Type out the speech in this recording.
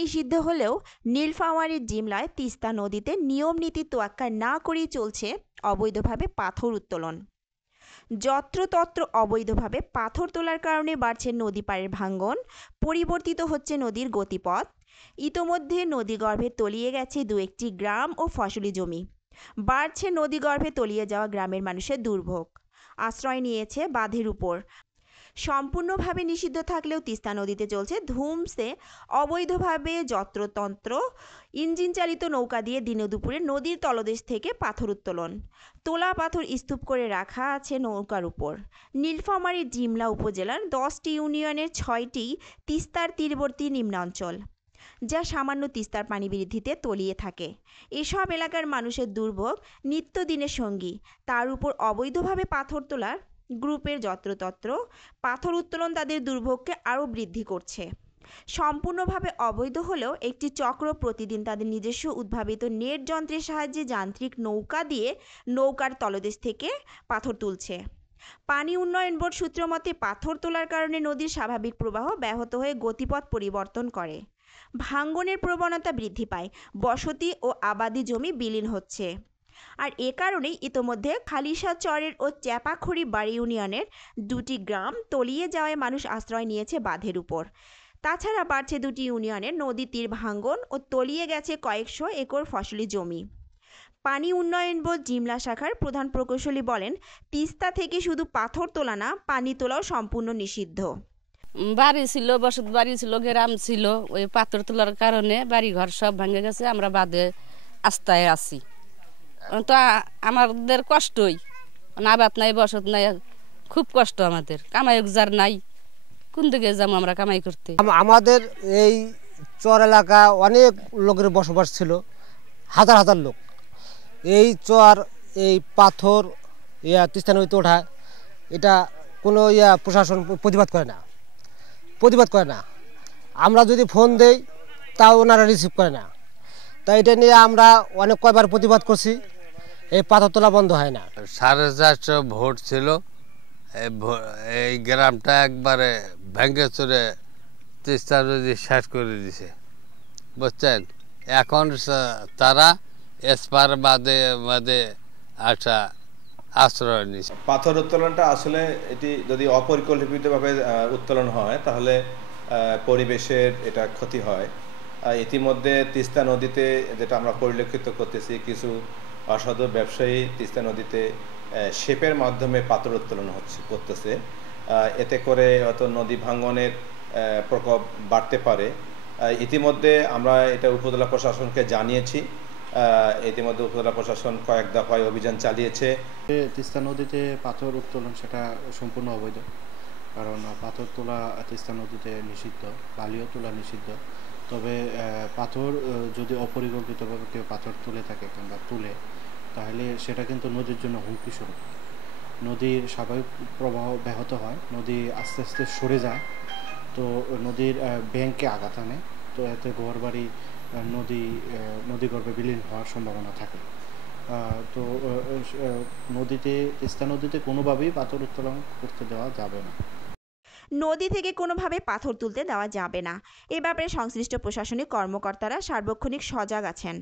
নিষিদ্ধ হলেও নীলফামারীর জিমলায় তিস্তা নদীতে নিয়ম নীতি তোয়াক্কা না করেই চলছে অবৈধভাবে পাথর উত্তোলন। যত্রতত্র অবৈধভাবে পাথর তোলার কারণে বাড়ছে নদী পাড়ের ভাঙ্গন, পরিবর্তিত হচ্ছে নদীর গতিপথ। ইতোমধ্যে নদীগর্ভে তলিয়ে গেছে দু একটি গ্রাম ও ফসলি জমি। বাড়ছে নদীগর্ভে তলিয়ে যাওয়া গ্রামের মানুষের দুর্ভোগ। আশ্রয় নিয়েছে বাঁধের উপর। সম্পূর্ণভাবে নিষিদ্ধ থাকলেও তিস্তা নদীতে চলছে ধুমসে অবৈধভাবে যত্রতন্ত্র। ইঞ্জিন চালিত নৌকা দিয়ে দিনে দুপুরে নদীর তলদেশ থেকে পাথর উত্তোলন। তোলা পাথর স্তূপ করে রাখা আছে নৌকার উপর। নীলফামারীর জিমলা উপজেলার 10টি ইউনিয়নের 6টি তিস্তার তীরবর্তী নিম্নাঞ্চল, যা সামান্য তিস্তার পানি বৃদ্ধিতে তলিয়ে থাকে। এসব এলাকার মানুষের দুর্ভোগ নিত্যদিনের সঙ্গী। তার উপর অবৈধভাবে পাথর তোলার গ্রুপের যত্রতত্র পাথর উত্তোলন তাদের দুর্ভোগকে আরও বৃদ্ধি করছে। সম্পূর্ণভাবে অবৈধ হলেও একটি চক্র প্রতিদিন তাদের নিজস্ব উদ্ভাবিত নেট যন্ত্রের সাহায্যে যান্ত্রিক নৌকা দিয়ে নৌকার তলদেশ থেকে পাথর তুলছে। পানি উন্নয়ন বোর্ড সূত্র মতে পাথর তোলার কারণে নদীর স্বাভাবিক প্রবাহ ব্যাহত হয়ে গতিপথ পরিবর্তন করে। ভাঙ্গনের প্রবণতা বৃদ্ধি পায়, বসতি ও আবাদি জমি বিলীন হচ্ছে। আর এ কারণেই ইতোমধ্যে খালিশা চরের ও চ্যাপাখড়ি বাড়ি ইউনিয়নের 2টি গ্রাম তলিয়ে যাওয়ায় মানুষ আশ্রয় নিয়েছে বাঁধের উপর। তাছাড়া বাড়ছে 2টি ইউনিয়নের নদী তীর ভাঙ্গন ও তলিয়ে গেছে কয়েকশো একর ফসলি জমি। পানি উন্নয়ন বোর্ড জিমলা শাখার প্রধান প্রকৌশলী বলেন, তিস্তা থেকে শুধু পাথর তোলা না, পানি তোলাও সম্পূর্ণ নিষিদ্ধ। বাড়ি ছিল, বসত বাড়ি ছিল, গ্রাম ছিল, ওই পাথর তোলার কারণে বাড়ি ঘর সব ভেঙে গেছে। আমরা বাঁধে আস্তায় আছি, তো আমাদের কষ্টই, আবাদ নাই, বসত নাই, খুব কষ্ট আমাদের। কামাই উজার নাই, কোন দিকে যাবো আমরা কামাই করতে? আমাদের এই চর এলাকা অনেক লোকের বসবাস ছিল, হাজার হাজার লোক। এই চর এই পাথর তিস্তা নদীতে ওঠা, এটা কোনো প্রশাসন প্রতিবাদ করে না। আমরা যদি ফোন দেই তাও ওনারা রিসিভ করে না। তাই এটা নিয়ে আমরা অনেক কয়বার প্রতিবাদ করছি, এই পাথর তোলা বন্ধ হয় না। 450 ভোট ছিল, এই গ্রামটা একবারে ভেঙে চুরে তিস্তা নদী শেষ করে দিছে, বুঝছেন। এখন তারা এসপার বাদে একটা আশ্রয় নিচ্ছে। পাথর উত্তোলনটা আসলে এটি যদি অপরিকল্পিতভাবে উত্তোলন হয় তাহলে পরিবেশের এটা ক্ষতি হয়। ইতিমধ্যে তিস্তা নদীতে যেটা আমরা পরিলক্ষিত করতেছি, কিছু অসাধু ব্যবসায়ী তিস্তা নদীতে শেপের মাধ্যমে পাথর উত্তোলন করতেছে। এতে করে হয়তো নদী ভাঙ্গনের প্রকোপ বাড়তে পারে। ইতিমধ্যে আমরা এটা উপজেলা প্রশাসনকে জানিয়েছি। ইতিমধ্যে উপজেলা প্রশাসন কয়েক দফায় অভিযান চালিয়েছে। তিস্তা নদীতে পাথর উত্তোলন সেটা সম্পূর্ণ অবৈধ, কারণ পাথর তোলা তিস্তা নদীতে নিষিদ্ধ, বালিও তোলা নিষিদ্ধ। তবে পাথর যদি অপরিকল্পিতভাবে কেউ পাথর তুলে থাকে কিংবা তুলে, তাহলে সেটা কিন্তু নদীর জন্য হুমকি স্বরূপ। নদীর স্বাভাবিক প্রবাহ ব্যাহত হয়, নদী আস্তে আস্তে সরে যায়, তো নদীর ব্যাংকে আঘাত আনে, তো এতে ঘরবাড়ি নদীগর্ভে বিলীন হওয়ার সম্ভাবনা থাকে। তো তিস্তা নদীতে কোনোভাবেই পাথর উত্তোলন করতে দেওয়া যাবে না। নদী থেকে কোনোভাবে পাথর তুলতে দেওয়া যাবে না। এ ব্যাপারে সংশ্লিষ্ট প্রশাসনিক কর্মকর্তারা সার্বক্ষণিক সজাগ আছেন।